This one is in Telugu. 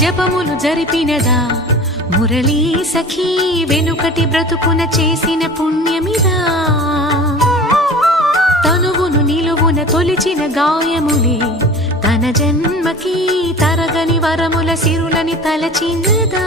జపములు జరిపినదా మురళీ సఖీ వెనుకటి బ్రతుకున చేసిన పుణ్యమిదా తనువును నిలువున తొలిచిన గాయములే తన జన్మకి తరగని వరముల సిరులని తలచినదా